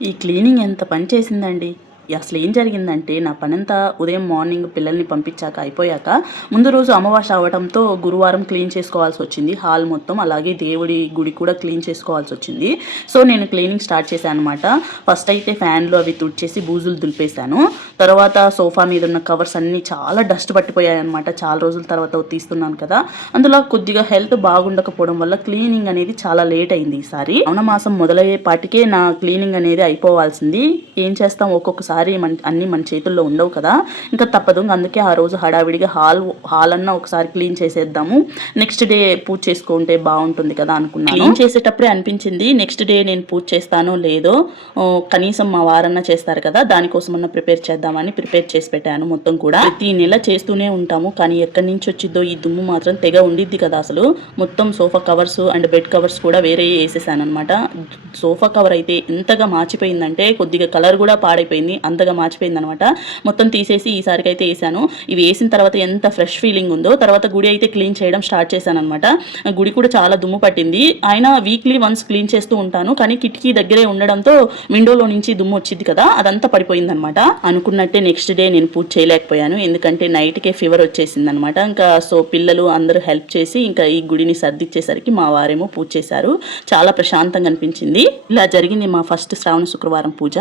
ఈ క్లీనింగ్ ఎంత పని చేసిందండి. అసలు ఏం జరిగిందంటే నా పనంతా ఉదయం మార్నింగ్ పిల్లల్ని పంపించాక అయిపోయాక ముందు రోజు అమావాస్య అవ్వడంతో గురువారం క్లీన్ చేసుకోవాల్సి వచ్చింది. హాల్ మొత్తం అలాగే దేవుడి గుడి కూడా క్లీన్ చేసుకోవాల్సి వచ్చింది. సో నేను క్లీనింగ్ స్టార్ట్ చేశాను అనమాట. ఫస్ట్ అయితే ఫ్యాన్లు అవి తుడిచేసి బూజులు దులిపేశాను. తర్వాత సోఫా మీద ఉన్న కవర్స్ అన్నీ చాలా డస్ట్ పట్టిపోయాయి అనమాట. చాలా రోజుల తర్వాత తీస్తున్నాను కదా, అందులో కొద్దిగా హెల్త్ బాగుండకపోవడం వల్ల క్లీనింగ్ అనేది చాలా లేట్ అయింది. ఈసారి శ్రావణ మొదలయ్యే పాటికే నా క్లీనింగ్ అనేది అయిపోవాల్సింది. ఏం చేస్తాం, ఒక్కొక్కసారి అన్ని మన చేతుల్లో ఉండవు కదా, ఇంకా తప్పదు. అందుకే ఆ రోజు హడావిడిగా హాల్ అన్న ఒకసారి క్లీన్ చేసేద్దాము, నెక్స్ట్ డే పూజ చేసుకుంటే బాగుంటుంది కదా అనుకున్నాను. క్లీన్ చేసేటప్పుడే అనిపించింది నెక్స్ట్ డే నేను పూజ చేస్తానో లేదో, కనీసం మా వారన్నా చేస్తారు కదా, దానికోసమన్నా ప్రిపేర్ చేద్దామని ప్రిపేర్ చేసి పెట్టాను. మొత్తం కూడా ప్రతి నెల చేస్తూనే ఉంటాము, కానీ ఎక్కడి నుంచి వచ్చిద్దో ఈ దుమ్ము మాత్రం తెగ ఉండిద్ది కదా. అసలు మొత్తం sofa covers and bed covers కూడా వేరే వేసేసాను అనమాట. సోఫా కవర్ అయితే ఎంతగా మార్చిపోయిందంటే కొద్దిగా కలర్ కూడా పాడైపోయింది, అంతగా మార్చిపోయింది అనమాట. మొత్తం తీసేసి ఈసారికి అయితే వేసాను. ఇవి వేసిన తర్వాత ఎంత ఫ్రెష్ ఫీలింగ్ ఉందో. తర్వాత గుడి అయితే క్లీన్ చేయడం స్టార్ట్ చేశాను అనమాట. గుడి కూడా చాలా దుమ్ము పట్టింది. ఆయన వీక్లీ వన్స్ క్లీన్ చేస్తూ ఉంటాను, కానీ కిటికీ దగ్గరే ఉండడంతో విండోలో నుంచి దుమ్ము వచ్చింది కదా, అదంతా పడిపోయింది అనమాట. అనుకున్నట్టే నెక్స్ట్ డే నేను పూజ చేయలేకపోయాను, ఎందుకంటే నైట్కే ఫీవర్ వచ్చేసింది అనమాట. ఇంకా సో పిల్లలు అందరూ హెల్ప్ చేసి ఇంకా ఈ గుడిని సర్దిచ్చేసరికి మా వారేమో పూజ చేశారు. చాలా ప్రశాంతంగా అనిపించింది. ఇలా జరిగింది మా ఫస్ట్ శ్రావణ శుక్రవారం పూజ.